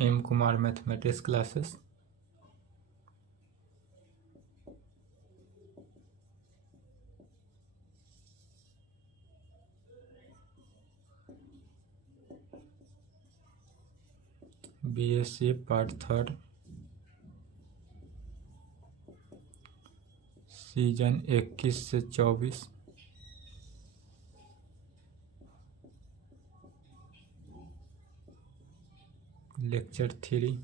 M Kumar mathematics classes. BSc part 3 season 21 से 24। Lecture 3।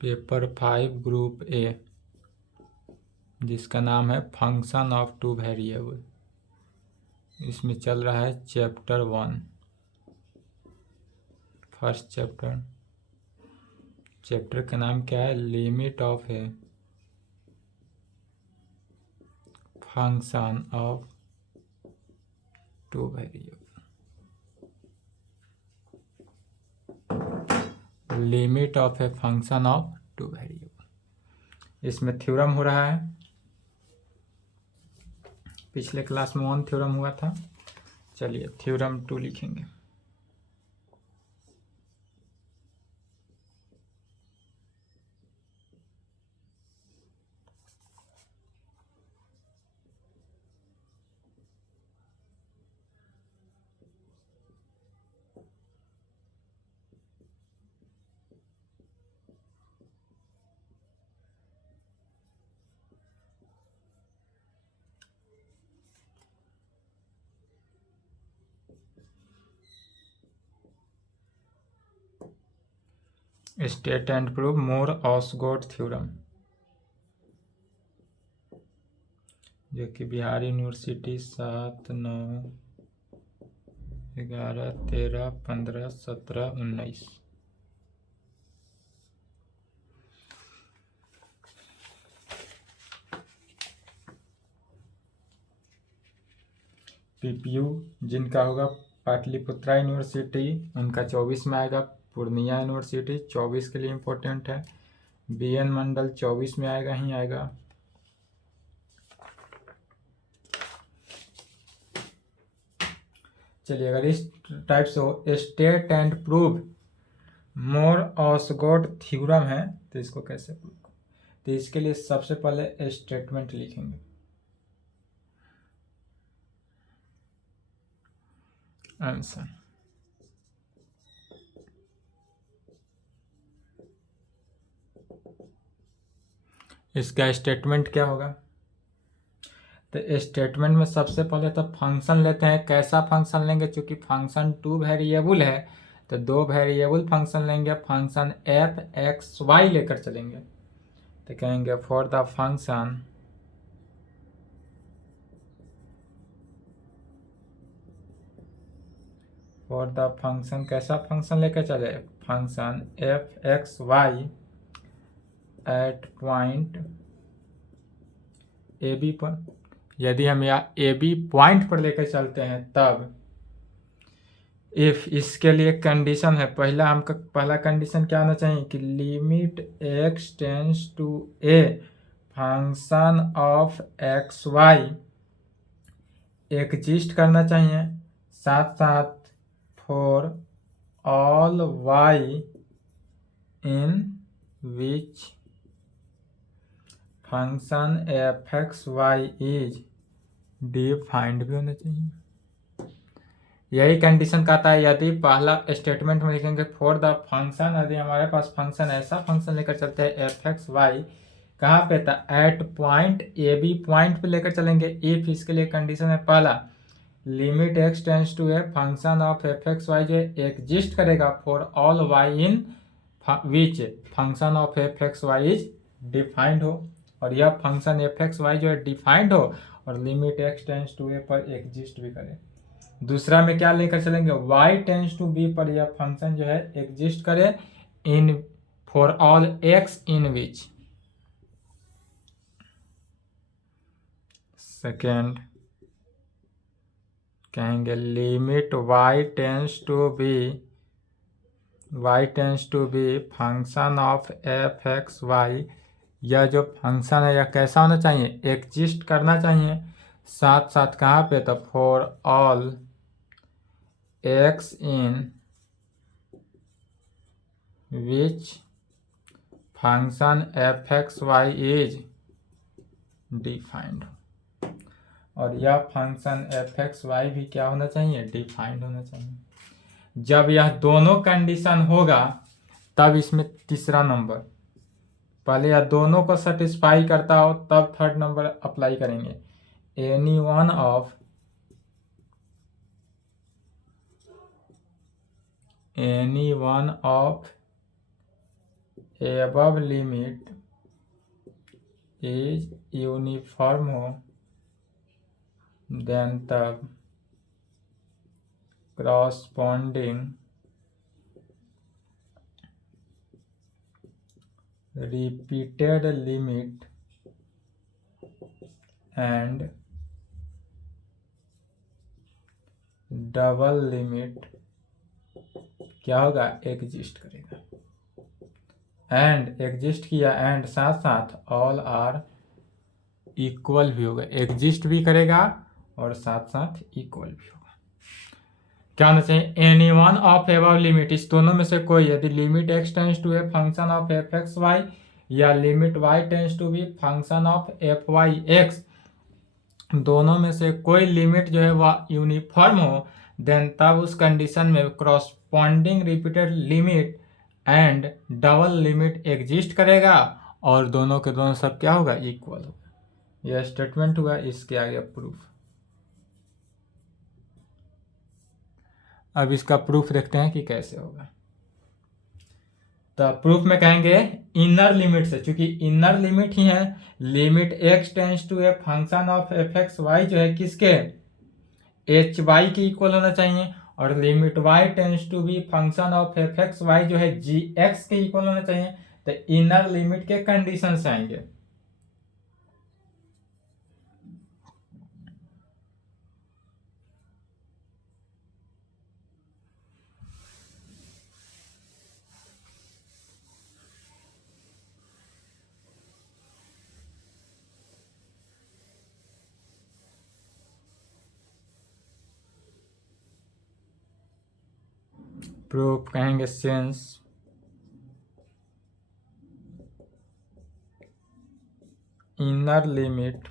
Paper 5 group A, जिसका नाम है फंक्शन ऑफ टू वेरिएबल। इसमें चल रहा है चैप्टर 1, फर्स्ट चैप्टर। चैप्टर का नाम क्या है? Limit of A function of two variable. Limit of A function of two variable. इसमें थ्योरम हो रहा है। पिछले क्लास में 1 थ्योरम हुआ था। चलिए थ्योरम 2 लिखेंगे। State and prove Moore Osgood theorem, जो कि बिहार यूनिवर्सिटी 7, 9, 11, 13, 15, 17, 19। पीपीयू जिनका होगा पाटलिपुत्रा यूनिवर्सिटी, उनका 24 में आएगा। पूर्णिया यूनिवर्सिटी 24 के लिए इम्पोर्टेंट है। बीएन मंडल 24 में आएगा ही आएगा। चलिए, अगर इस टाइप से हो state and prove Moore Osgood theorem है तो इसको कैसे प्रूव? तो इसके लिए सबसे पहले स्टेटमेंट लिखेंगे। आंसर इसका स्टेटमेंट क्या होगा? तो स्टेटमेंट में सबसे पहले तो फंक्शन लेते हैं। कैसा फंक्शन लेंगे? चूंकि फंक्शन 2 वेरिएबल है तो 2 वेरिएबल फंक्शन लेंगे। फंक्शन एफ एक्स वाई लेकर चलेंगे। तो कहेंगे फॉर द फंक्शन कैसा फंक्शन लेकर चले? Function F x Y at point A B पर। यदि हम यहाँ ए बी पॉइंट पर लेकर चलते हैं तब इफ इसके लिए कंडीशन है। पहला कंडीशन क्या होना चाहिए कि limit x tends to A function of X Y exist करना चाहिए। साथ साथ for all Y in which function F x Y is defined भी होना चाहिए। यही कंडीशन कहता है। यदि पहला स्टेटमेंट में लिखेंगे फॉर द फंक्शन, यदि हमारे पास फंक्शन ऐसा फंक्शन लेकर चलते हैं एफ एक्स वाई, कहाँ पे था? At point A b point पे लेकर चलेंगे। इफ इसके लिए कंडीशन है पहला limit x tends to A function of F x y जो एग्जिस्ट करेगा for all Y in which function of F x Y is defined हो। और यह फंक्शन एफ एक्स वाई जो है डिफाइंड हो और लिमिट एक्स टेंस टू ए पर एग्जिस्ट भी करे। दूसरा में क्या लेकर चलेंगे? y टेंस टू b पर यह फंक्शन जो है एग्जिस्ट करे in for all x in which. Second कहेंगे limit y tends to b function of F x y. यह जो फंक्शन है यह कैसा होना चाहिए? एग्जिस्ट करना चाहिए। साथ साथ कहाँ पे, तो for all x in which function F x Y is defined. और यह फंक्शन एफ एक्स वाई भी क्या होना चाहिए, डिफाइंड होना चाहिए। जब यह दोनों कंडीशन होगा तब इसमें तीसरा नंबर, पहले यह दोनों को सेटिस्फाई करता हो तब थर्ड नंबर अप्लाई करेंगे। Any one of above limit is uniform हो, देन तब corresponding repeated limit and double limit क्या होगा, एग्जिस्ट करेगा। एंड एग्जिस्ट किया, एंड साथ साथ ऑल आर इक्वल भी होगा, एग्जिस्ट भी करेगा और साथ साथ इक्वल भी होगा। क्या होना चाहिए, any one of above limit, इस दोनों में से कोई, यदि limit x tends to A function of F x y या limit y tends to b function of f y x, दोनों में से कोई लिमिट जो है वह यूनिफॉर्म हो, देन तब उस कंडीशन में corresponding repeated limit and double limit exist करेगा और दोनों के दोनों सब क्या होगा, इक्वल होगा। यह स्टेटमेंट हुआ, इसके आगे प्रूफ। अब इसका प्रूफ देखते हैं कि कैसे होगा। तो प्रूफ में कहेंगे इनर लिमिट से, क्योंकि इनर लिमिट ही है, limit x tends to A function of F x y जो है किसके, एच वाई के इक्वल होना चाहिए, और limit y tends to b function of F x y जो है जी एक्स के इक्वल होना चाहिए। तो इनर लिमिट के कंडीशन से आएंगे। प्रूफ कहेंगे सिंस इनर लिमिट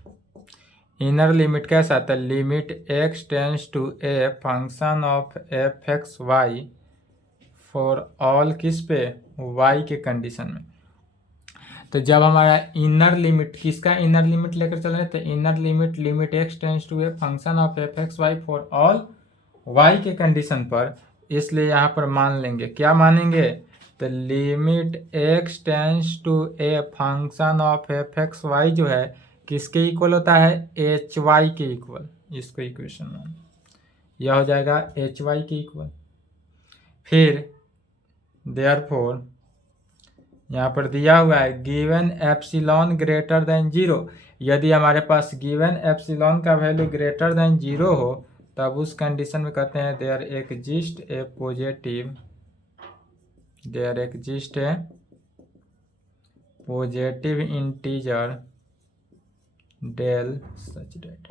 कैसा आता है, limit x tends to A function of F x y for all किस पे, वाई के कंडीशन में। तो जब हमारा इनर लिमिट, किसका इनर लिमिट लेकर चल रहे हैं, तो inner limit x tends to A function of F x y for all y के कंडीशन पर, इसलिए यहाँ पर मान लेंगे, क्या मानेंगे, तो limit x tends to A function of F x y जो है किसके इक्वल होता है, एच वाई के इक्वल। इसको इक्वेशन में यह हो जाएगा एच वाई के इक्वल। फिर देयरफॉर यहाँ पर दिया हुआ है गिवन एप्सिलॉन ग्रेटर देन 0, यदि हमारे पास गिवन एप्सिलॉन का वैल्यू ग्रेटर देन 0 हो तब उस कंडीशन में कहते हैं there exist a positive integer del such that.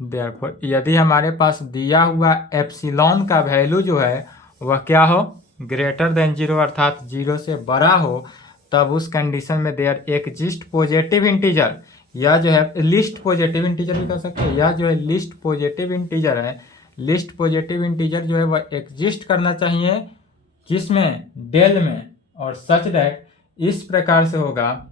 Therefore यदि हमारे पास दिया हुआ एप्सिलॉन का वैल्यू जो है वह क्या हो, ग्रेटर देन 0 अर्थात 0 से बड़ा हो, तब उस कंडीशन में देयर एग्जिस्ट पॉजिटिव इंटीजर, यह जो है लिस्ट पॉजिटिव इंटीजर भी कह सकते हैं, यह जो है लिस्ट पॉजिटिव इंटीजर है, लिस्ट पॉजिटिव इंटीजर जो है वह एग्जिस्ट करना चाहिए किस में, डेल में, और सच दैट इस प्रकार से होगा,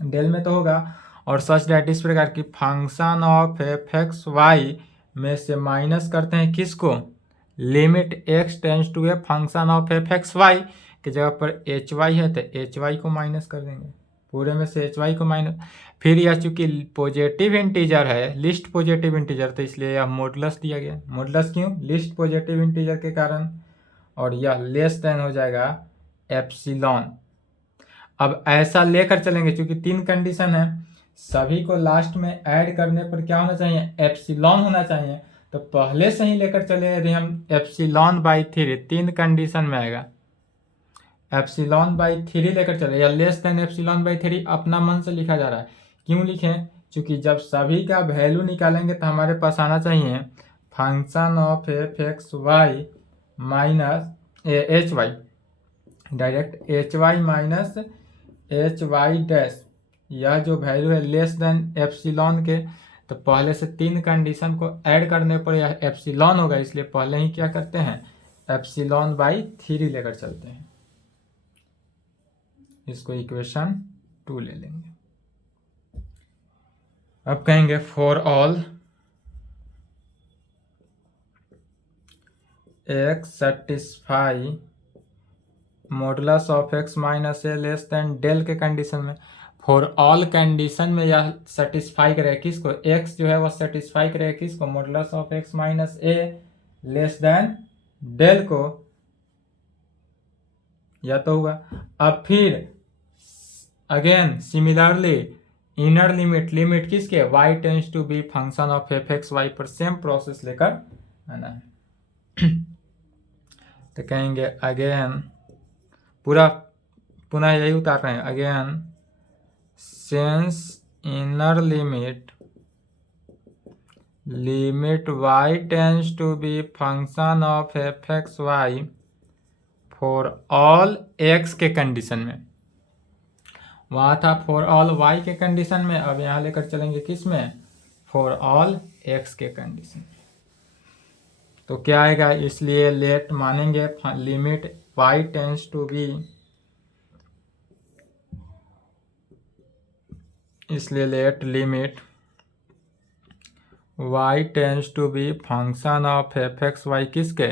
डेल में तो होगा, और सच दैट इस प्रकार की function of F x y में से माइनस करते हैं किसको, limit x tends to A function of F x y की जगह पर एच वाई है तो एच वाई को माइनस कर देंगे, पूरे में से एच वाई को माइनस। फिर यह चूंकि पॉजिटिव इंटीजर है, लिस्ट पॉजिटिव इंटीजर, तो इसलिए यह मॉडुलस दिया गया। मॉडुलस क्यों, लिस्ट पॉजिटिव इंटीजर के कारण, और यह लेस देन हो जाएगा एप्सिलॉन। अब ऐसा लेकर चलेंगे, क्योंकि 3 कंडीशन है, सभी को लास्ट में ऐड करने पर क्या होना चाहिए, एप्सिलॉन होना चाहिए। तो पहले से ही लेकर चले, यदि हम एप्सिलॉन बाई 3 3 कंडीशन में आएगा, एप्सिलॉन बाई 3 लेकर चले, या लेस देन एप्सिलॉन बाई 3 अपना मन से लिखा जा रहा है, क्यों लिखें? क्योंकि जब सभी का वैल्यू निकालेंगे तो हमारे पास आना चाहिए function of F x y minus h y, direct h y minus h y dash, यह जो वैल्यू है लेस देन एप्सिलॉन के, तो पहले से 3 कंडीशन को ऐड करने पर यह एप्सिलॉन होगा, इसलिए पहले ही क्या करते हैं एप्सिलॉन बाई 3 लेकर चलते हैं। इसको इक्वेशन 2 ले लेंगे। अब कहेंगे for all x satisfy modulus of x minus A less than del के कंडीशन में, फॉर ऑल कंडीशन में यह सेटिस्फाई करेगा किसको? एक्स जो है वह सेटिस्फाई करेगा किसको? Modulus of x minus A less than del को, या तो हुआ। अब फिर अगेन सिमिलरली इनर लिमिट किसके? y tends to b function of F x y पर सेम प्रोसेस लेकर आना है। तो कहेंगे अगेन पूरा पुनः यही उतार रहे हैं, again since inner limit y tends to b function of F x y for all x के कंडीशन में, वहां था फॉर ऑल y के कंडीशन में, अब यहां लेकर चलेंगे किस में? फॉर ऑल x के कंडीशन में। तो क्या आएगा? इसलिए लेट मानेंगे limit y tends to b, इसलिए let limit y tends to b function of F x y किसके?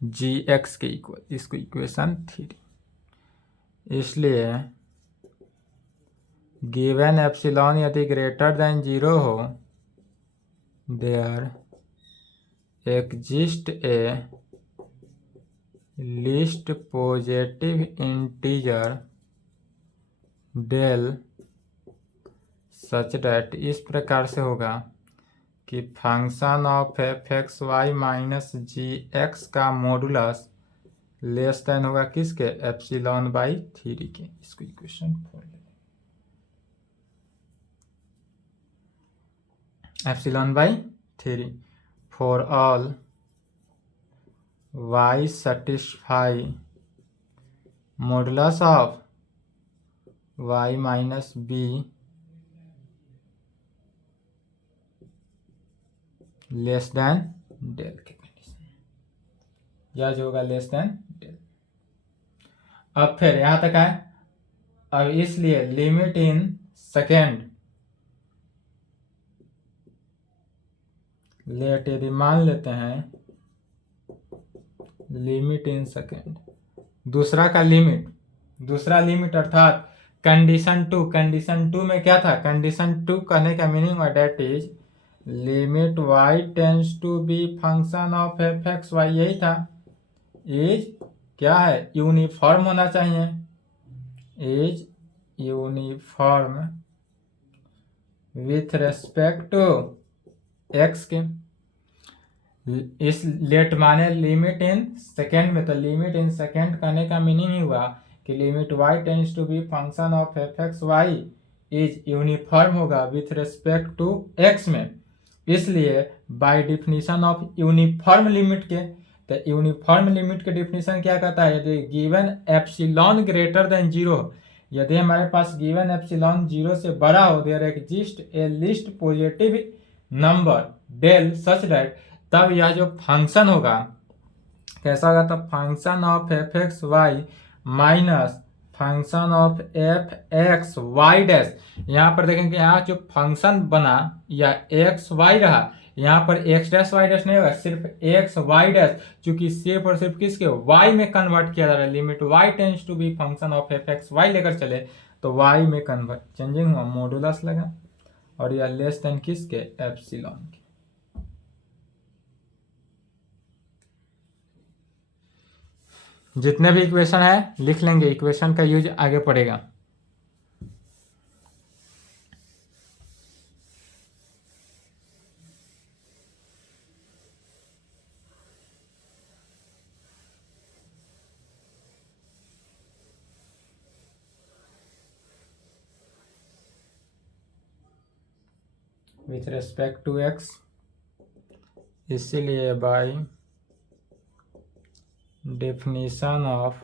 जी एक्स के इक्वल, इसको इक्वेशन 3। इसलिए गिवन एप्सिलॉन यदि ग्रेटर देन 0 हो, there exist a least positive integer del such that, इस प्रकार से होगा कि function of F x y minus g x का मॉडुलस लेस देन होगा किसके? एप्सिलॉन बाई 3 के। इसको इक्वेशन 4 ले, epsilon by 3 for all y satisfy modulus of y minus b less than del के कंडीशन, यह जो होगा लेस देन डेल। अब फिर यहां तक है। अब इसलिए लिमिट इन सेकेंड, लेट यदि मान लेते हैं लिमिट इन सेकेंड, दूसरा लिमिट अर्थात कंडीशन 2 में क्या था? कंडीशन 2 कहने का meaning that is limit y tends to b function of F x y, यही था। इज क्या है? यूनिफॉर्म होना चाहिए, is uniform with respect to x के। इस लेट माने लिमिट इन सेकेंड में, तो लिमिट इन सेकेंड कहने का मीनिंग ही हुआ कि limit y tends to b function of F x Y is uniform होगा विथ रेस्पेक्ट टू x में। इसलिए by definition of uniform limit के, तो यूनिफॉर्म लिमिट के डिफिनीशन क्या कहता है? यदि गिवन एप्सिलॉन ग्रेटर देन 0, यदि हमारे पास गिवन एप्सिलॉन 0 से बड़ा हो, there exist a least positive number del such that, तब यह जो फंक्शन होगा कैसा होगा? तब function of F x y minus function of F x y dash, यहाँ पर देखेंगे यहाँ जो फंक्शन बना या एक्स वाई रहा, यहाँ पर एक्स डैश वाई डैश नहीं होगा, सिर्फ एक्स वाई डैश, चूंकि सिर्फ और सिर्फ किसके? वाई में कन्वर्ट किया जा रहा है। Limit y tends to b function of F x Y लेकर चले तो वाई में कन्वर्ट चेंजिंग हुआ, मॉडुलस लगा, और यह लेस देन किसके? एप्सिलॉन के। जितने भी इक्वेशन है लिख लेंगे, इक्वेशन का यूज आगे पड़ेगा। विथ रेस्पेक्ट टू एक्स, इसीलिए by definition of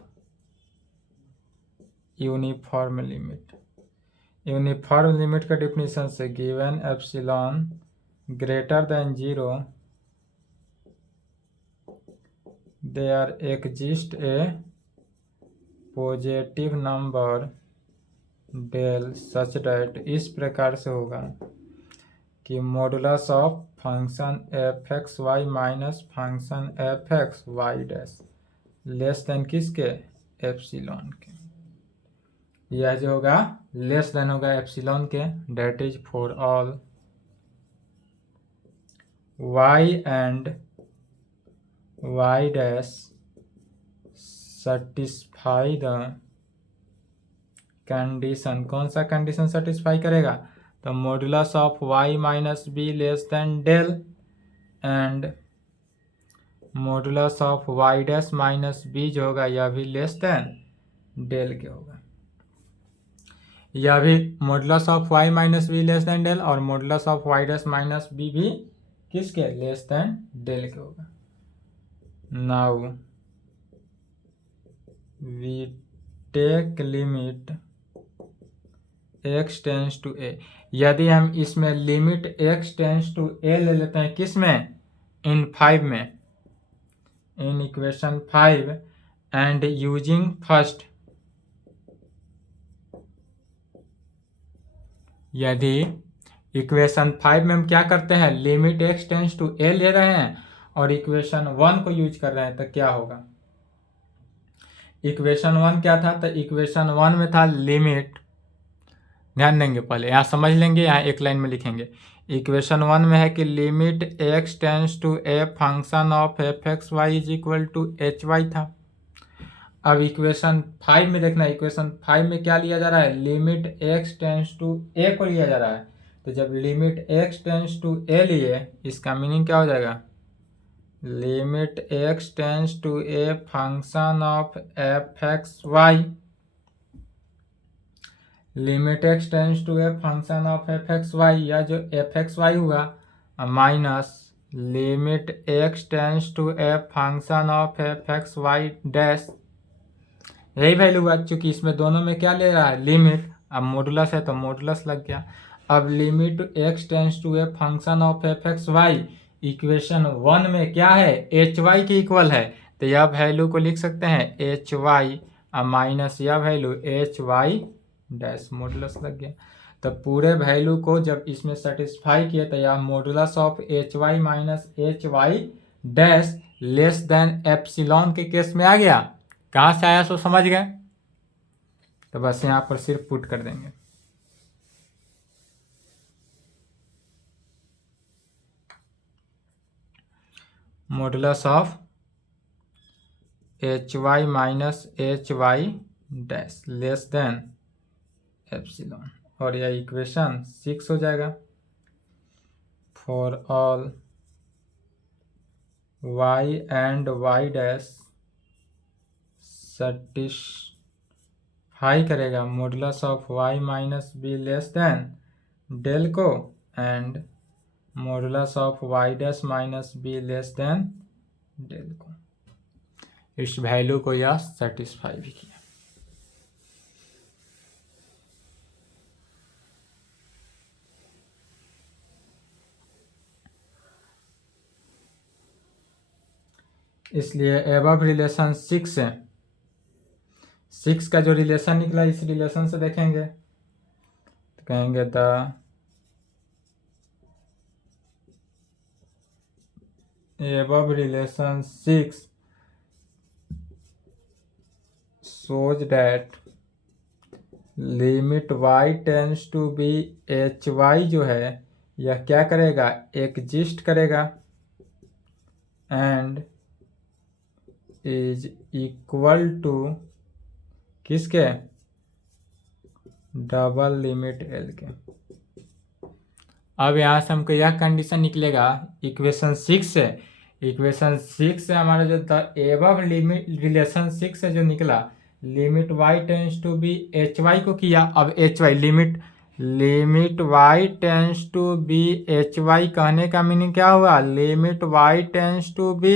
uniform limit, uniform limit का डेफिनेशन से given epsilon greater than 0 there exist a positive number del such that, इस प्रकार से होगा कि modulus of function F x y minus function F x y dash less than किसके, epsilon के। यह जो होगा लेस देन होगा एप्सिलॉन के, that is for all y and y dash satisfy the condition, कौन सा कंडीशन सेटिस्फाई करेगा, तो modulus of y minus b less than del and modulus of y dash minus b जो होगा यह भी लेस देन डेल के होगा। यह भी modulus of y minus b less than del और modulus of y dash minus b भी किसके, लेस देन डेल के होगा। Now we take limit x tends to a, यदि हम इसमें limit x tends to a ले लेते हैं, किस में, इन 5 में, in equation 5 and using first, यदि इक्वेशन 5 में हम क्या करते हैं, limit x tends to a ले रहे हैं और इक्वेशन 1 को यूज कर रहे हैं, तो क्या होगा, इक्वेशन 1 क्या था, तो इक्वेशन 1 में था लिमिट, ध्यान देंगे पहले यहाँ समझ लेंगे, यहाँ एक लाइन में लिखेंगे। इक्वेशन 1 में है कि limit x tends to a function of F x Y is equal to h y था। अब इक्वेशन 5 में देखना, इक्वेशन 5 में क्या लिया जा रहा है, limit x tends to a को लिया जा रहा है। तो जब limit x tends to a लिए, इसका मीनिंग क्या हो जाएगा, limit x tends to a function of F x y, limit x tends to A function of F x y, या जो एफ एक्स वाई हुआ, minus limit x tends to A function of F x y dash, यही value हुआ, चूंकि इसमें दोनों में क्या ले रहा है, लिमिट, अब मॉडुलस है तो मॉडुलस लग गया। अब limit x tends to A function of F x y equation 1 में क्या है, एच वाई के इक्वल है, तो यह वैल्यू को लिख सकते हैं एच वाई माइनस यह value h y dash, modulus लग गया। तो पूरे वैल्यू को जब इसमें सेटिस्फाई किए तो यह modulus of h y minus h y dash less than epsilon के केस में आ गया। कहाँ से आया सो समझ गए, तो बस यहाँ पर सिर्फ पुट कर देंगे। Modulus of h y minus h y dash less than epsilon, और यह इक्वेशन 6 हो जाएगा। For all y and y dash satisfy करेगा modulus of y minus b less than del को and modulus of y dash minus b less than del को, इस value को यह सेटिस्फाई भी किया। इसलिए एबव रिलेशन 6 है, 6 का जो रिलेशन निकला इस रिलेशन से देखेंगे तो कहेंगे the above relation 6 shows that limit y tends to b h y जो है यह क्या करेगा, एग्जिस्ट करेगा एंड इज इक्वल टू किसके, डबल लिमिट एल के। अब यहाँ से हमको यह कंडीशन निकलेगा इक्वेशन 6 से, इक्वेशन 6 से हमारा जो द एबव लिमिट रिलेशन 6 से जो निकला, limit y tends to b h y को किया। अब h y limit limit y tends to b h y कहने का मीनिंग क्या हुआ, limit y tends to b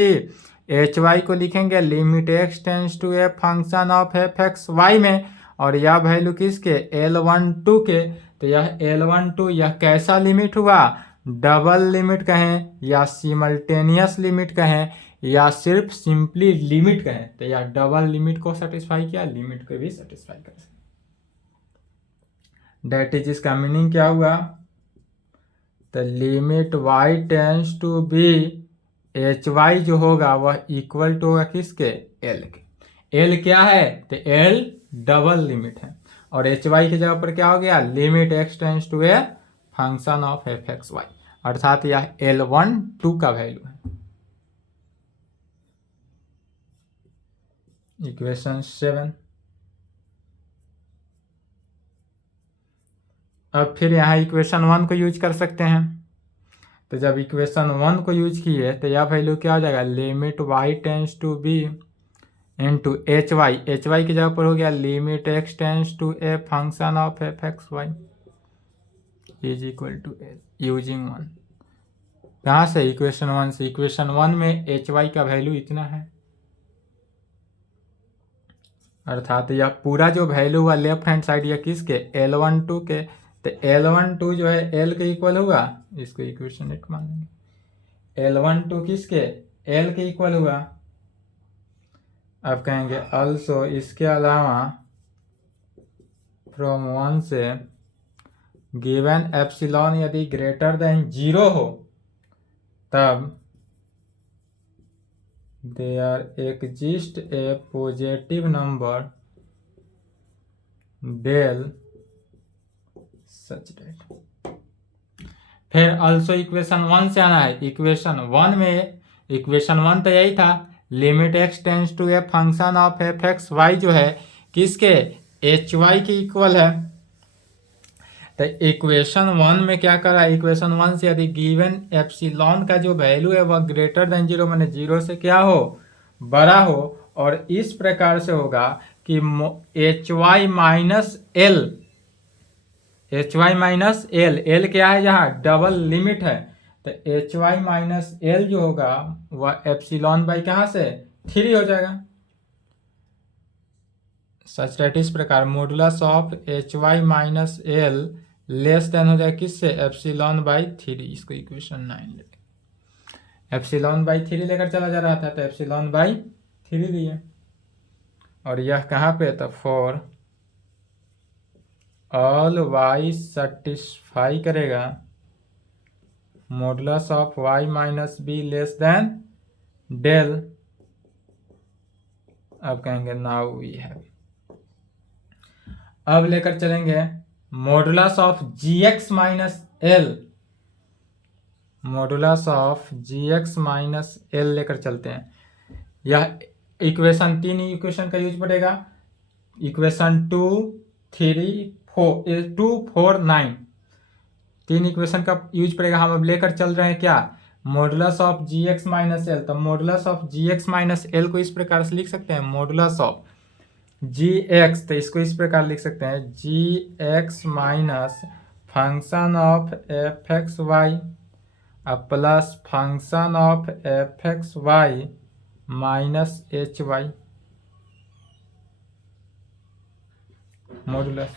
h y को लिखेंगे limit x tends to A function of F x y में, और यह वैल्यू किसके L12 के। तो यह L12 यह कैसा लिमिट हुआ, डबल लिमिट कहें या सिमल्टेनियस लिमिट कहें या सिर्फ सिंपली लिमिट कहें, तो यह डबल लिमिट को सेटिस्फाई किया, लिमिट को भी सेटिस्फाई कर सकते। दैट इज इसका मीनिंग क्या हुआ, तो limit y tends to b h y जो होगा वह इक्वल टू होगा किसके L के। L क्या है, तो L डबल लिमिट है, और एच वाई की जगह पर क्या हो गया, limit x tends to A function of F x y, अर्थात यह L12 का वैल्यू है। इक्वेशन 7। अब फिर यहाँ इक्वेशन 1 को यूज कर सकते हैं। तो जब इक्वेशन 1 को यूज किए तो यह वैल्यू क्या हो जाएगा, limit y tends to b into h y की जगह पर हो गया limit x tends to A function of F x Y is equal to l using 1। कहाँ से, इक्वेशन 1 से। इक्वेशन 1 में एच वाई का वैल्यू इतना है, अर्थात यह पूरा जो वैल्यू हुआ लेफ्ट हैंड साइड यह किसके L12 के। तो L12 जो है L के इक्वल होगा, इसको इक्वेशन 8 मान लेंगे। L12 किसके L के इक्वल हुआ। अब कहेंगे अल्सो इसके अलावा फ्रॉम 1 से गिवन एप्सिलॉन यदि ग्रेटर देन 0 हो तब there exist a positive number del such that। फिर also इक्वेशन 1 से आना है। इक्वेशन 1 में, इक्वेशन 1 तो यही था, limit x tends to A function of F x y जो है किसके एच वाई के इक्वल है। तो इक्वेशन 1 में क्या करा, इक्वेशन 1 से यदि गिवन एप्सिलॉन का जो वैल्यू है वह ग्रेटर देन 0 माने 0 से क्या हो, बड़ा हो, और इस प्रकार से होगा कि h y minus l, h y minus l, l क्या है यहाँ डबल लिमिट है, तो एच वाई माइनस एल जो होगा वह एप्सिलॉन बाई कहाँ से 3 हो जाएगा। सच दैट इस प्रकार modulus of h y minus L less than हो जाए किससे, एप्सिलॉन बाई 3। इसको इक्वेशन 9 ले, एप्सिलॉन बाई 3 लेकर चला जा रहा था तो एप्सिलॉन बाई 3 लिए, और यह कहाँ पे, तो फॉर ऑल वाई सेटिस्फाई करेगा modulus of y minus b less than del. अब कहेंगे नाउ वी हैव, अब लेकर चलेंगे modulus of ji x minus l, modulus of ji x minus l लेकर चलते हैं। यह इक्वेशन 3 इक्वेशन का यूज पड़ेगा, इक्वेशन 2, 3, 4, 9 3 इक्वेशन का यूज पड़ेगा। हम अब लेकर चल रहे हैं क्या, modulus of ji x minus l. तो modulus of ji x minus l को इस प्रकार से लिख सकते हैं, मॉडुलस ऑफ जी एक्स, तो इसको इस प्रकार लिख सकते हैं g x minus function of F x y plus function of F x y minus h y modulus.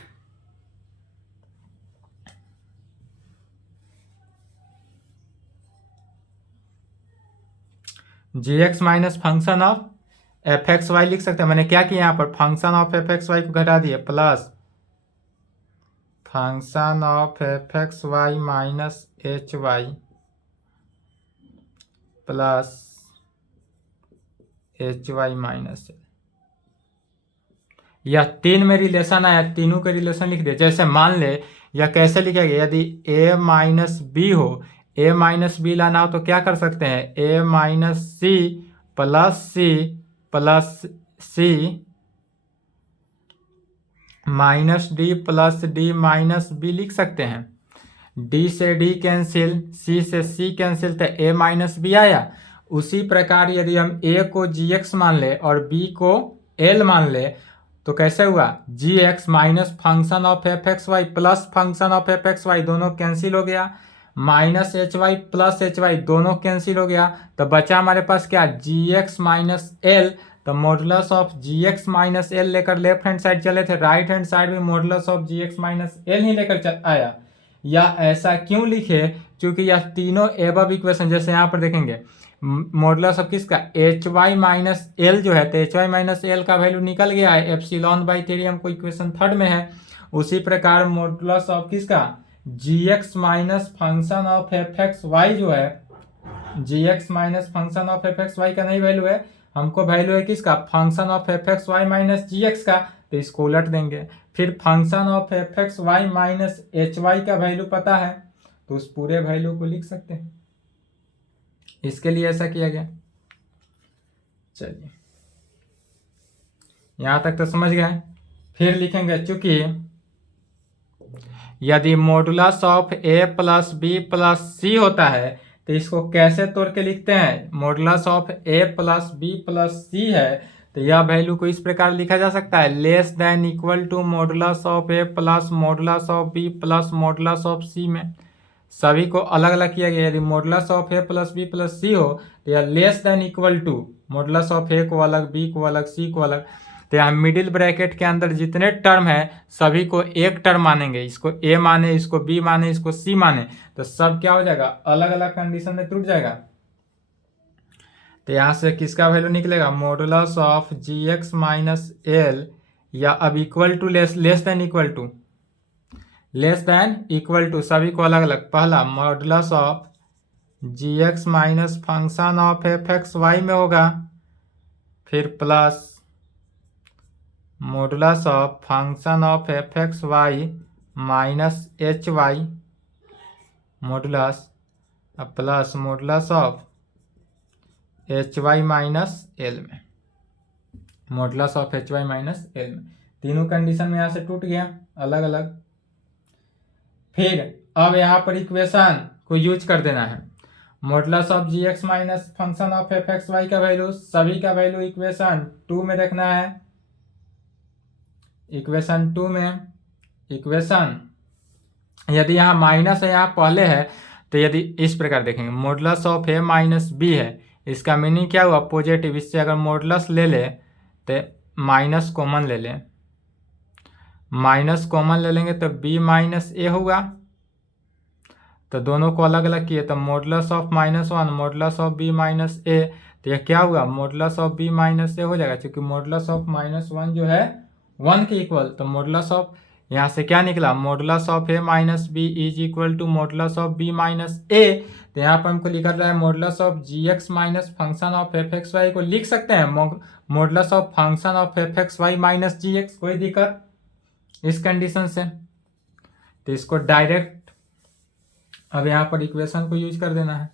G x minus function of F x y लिख सकते हैं। मैंने क्या किया यहाँ पर, function of F x y को घटा दिए plus function of F x y minus h y plus h y minus. यह 3 में रिलेशन आया, तीनों के रिलेशन लिख दिए। जैसे मान ले यह कैसे लिखा गया, यदि a माइनस बी हो, a माइनस बी लाना हो तो क्या कर सकते हैं, a minus c plus c minus d plus d minus b लिख सकते हैं। डी से डी कैंसिल, सी से सी कैंसिल, तो a माइनस बी आया। उसी प्रकार यदि हम a को जी एक्स मान ले और b को l मान ले तो कैसे हुआ, g x minus function of F x y plus function of F x y दोनों कैंसिल हो गया, minus h y plus h y दोनों कैंसिल हो गया, तो बचा हमारे पास क्या, जी एक्स माइनस एल। तो modulus of ji x minus l लेकर लेफ्ट हैंड साइड चले थे, राइट हैंड साइड में modulus of ji x minus l ही लेकर आया। या ऐसा क्यों लिखे, क्योंकि यह तीनों एबव इक्वेशन, जैसे यहाँ पर देखेंगे मॉडुलस ऑफ किसका, एच वाई माइनस एल जो है, तो एच वाई माइनस एल का वैल्यू निकल गया है, एप्सिलॉन बाई थ्री हमको इक्वेशन थर्ड में है। उसी प्रकार मॉडुलस ऑफ किसका, g x minus function of F x y जो है, g x minus function of F x y का नहीं वैल्यू है, हमको वैल्यू है किसका, function of F x y minus g x का, तो इसको उलट देंगे। फिर function of F x y minus h y का वैल्यू पता है, तो उस पूरे वैल्यू को लिख सकते हैं, इसके लिए ऐसा किया गया। चलिए यहां तक तो समझ गए। फिर लिखेंगे, चूंकि यदि modulus of a plus b plus c होता है, तो इसको कैसे तोड़ के लिखते हैं, modulus of a plus b plus c है, तो यह वैल्यू को इस प्रकार लिखा जा सकता है, less than equal to modulus of a plus modulus of b plus modulus of c में सभी को अलग अलग किया गया। यदि modulus of a plus b plus c हो, तो यह less than equal to modulus of a को अलग, बी को अलग, सी को अलग, तो यहाँ मिडिल ब्रैकेट के अंदर जितने टर्म है सभी को एक टर्म मानेंगे, इसको ए माने, इसको बी माने, इसको सी माने, तो सब क्या हो जाएगा, अलग अलग कंडीशन में टूट जाएगा। तो यहाँ से किसका वैल्यू निकलेगा, modulus of ji x minus l, या अब equal to less than equal to, less than equal to सभी को अलग अलग, पहला modulus of ji x minus function of F x y में होगा, फिर plus modulus of function of F x y minus h y modulus, plus modulus of h y minus l में, modulus of h y minus l में, तीनों condition में यहाँ से टूट गया अलग अलग। फिर अब यहाँ पर इक्वेशन को यूज कर देना है, modulus of ji x minus function of F x y का वैल्यू, सभी का वैल्यू इक्वेशन 2 में रखना है। इक्वेशन 2 में इक्वेशन यदि यहाँ माइनस है, यहाँ पहले है, तो यदि इस प्रकार देखेंगे modulus of a minus b है, इसका मीनिंग क्या हुआ, पॉजिटिव। इससे अगर मॉडुलस ले ले तो माइनस कॉमन ले लें, माइनस कॉमन ले लेंगे तो बी माइनस ए होगा, तो दोनों को अलग अलग किए, तो modulus of minus one modulus of b minus a, तो यह क्या हुआ, modulus of b minus a हो जाएगा, क्योंकि मॉडुलस ऑफ माइनस वन जो है 1 के इक्वल, तो मॉडुलस ऑफ यहाँ से क्या निकला, modulus of a minus b is equal to modulus of b minus a. तो यहाँ पर हमको लिखा रहा है modulus of ji x minus function of F x y को लिख सकते हैं modulus of function of F x y minus g x, कोई दिक्कत इस कंडीशन से। तो इसको डायरेक्ट अब यहाँ पर इक्वेशन को यूज कर देना है।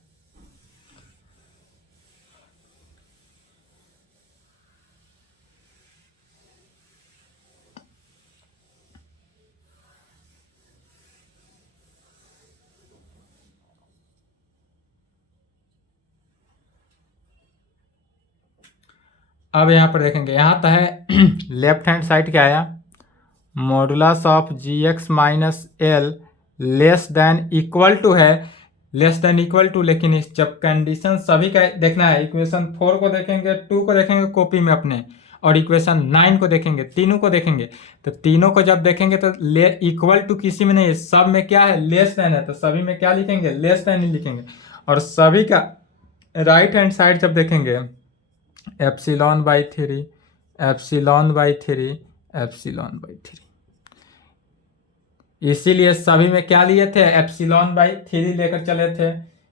अब यहाँ पर देखेंगे, यहाँ तो है लेफ्ट हैंड साइड क्या आया, modulus of ji x minus L less than equal to है, लेस देन इक्वल टू, लेकिन इस जब कंडीशन सभी का देखना है, इक्वेशन 4 को देखेंगे, 2 को देखेंगे कॉपी में अपने, और इक्वेशन 9 को देखेंगे, तीनों को देखेंगे, तो तीनों को जब देखेंगे तो ले इक्वल टू किसी में नहीं है, सब में क्या है, लेस देन है, तो सभी में क्या लिखेंगे, लेस देन ही लिखेंगे। और सभी का राइट हैंड साइड जब देखेंगे epsilon by 3, epsilon by 3, epsilon by 3, इसीलिए सभी में क्या लिए थे, एप्सिलॉन बाई 3 लेकर चले थे।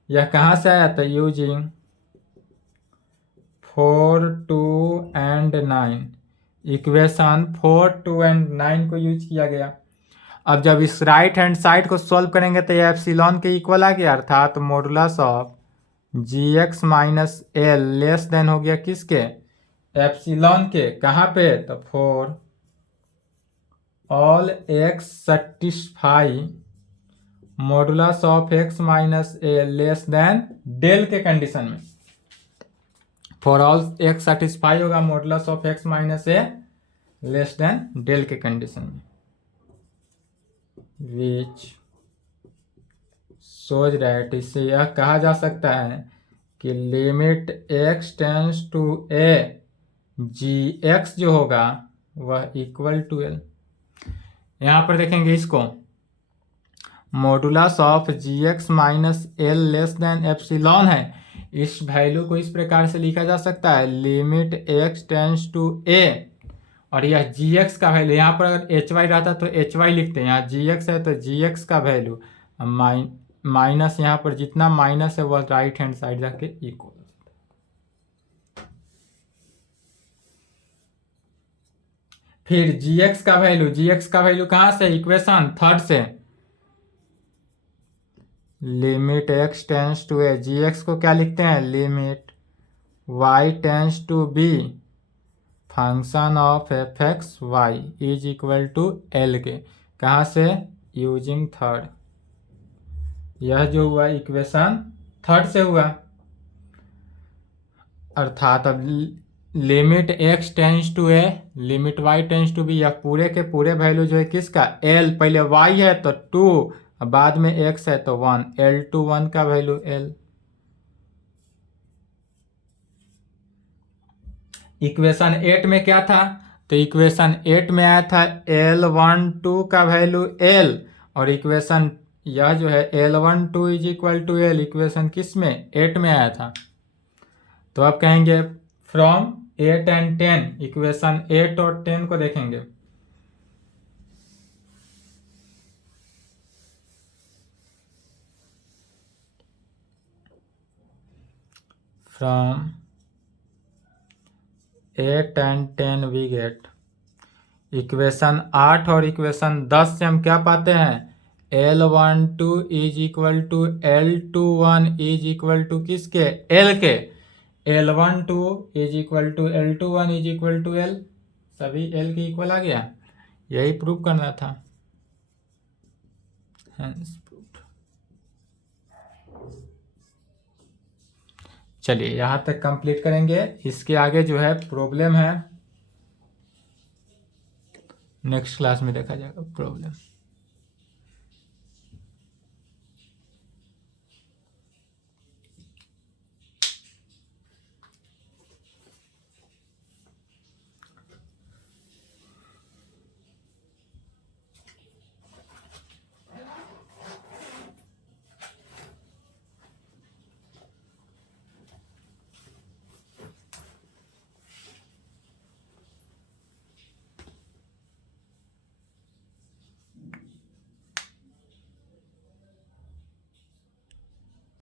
यह कहाँ से आया था, यूजिंग 4, 2 एंड 9, इक्वेशन 4, 2 एंड 9 को यूज किया गया। अब जब इस राइट हैंड साइड को सॉल्व करेंगे तो यह एप्सिलॉन के इक्वल आ गया, अर्थात modulus of ji x minus L less than हो गया किसके, एप्सिलॉन के, कहाँ पे, तो 4 all x satisfy modulus of x minus A less than del के कंडीशन में, फॉर ऑल एक्स सेटिस्फाई होगा modulus of x minus A less than del के कंडीशन में, विच सोच दैट, इससे यह कहा जा सकता है कि limit x tends to a gx जो होगा वह इक्वल टू l। यहां पर देखेंगे इसको, modulus of gx minus L less than epsilon है। इस वैल्यू को इस प्रकार से लिखा जा सकता है, limit x tends to a, और यह gx का वैल्यू, यहाँ पर अगर hy रहता तो hy लिखते हैं, यहाँ gx है तो gx का वैल्यू माइनस, यहाँ पर जितना माइनस है वह राइट हैंड साइड जाके इक्वल। फिर gx का वैल्यू कहाँ से, इक्वेशन थर्ड से, limit x tends to A, gx को क्या लिखते हैं, limit y tends to b function of F x Y is equal to L के, कहाँ से, यूजिंग थर्ड। यह जो हुआ इक्वेशन थर्ड से हुआ, अर्थात अब limit x tends to A, limit y tends to B, यह पूरे के पूरे वैल्यू जो है किसका, l, पहले y है तो 2, बाद में x है तो 1, l टू 1 का वैल्यू l। इक्वेशन 8 में क्या था, तो इक्वेशन 8 में आया था L12 का वैल्यू L, और इक्वेशन यह जो है L12 is equal to L, equation किस में, 8 में आया था। तो अब कहेंगे फ्रॉम 8 एंड 10, इक्वेशन 8 और 10 को देखेंगे। From 8 and 10 we get, equation 8 और इक्वेशन 10 से हम क्या पाते हैं, L12 is equal to L21 is equal to किसके, L के, L12 is equal to L21 is equal to L, सभी L के इक्वल आ गया। यही प्रूव करना था, हेंस प्रूव्ड। चलिए यहाँ तक कंप्लीट करेंगे, इसके आगे जो है प्रॉब्लम है, नेक्स्ट क्लास में देखा जाएगा प्रॉब्लम।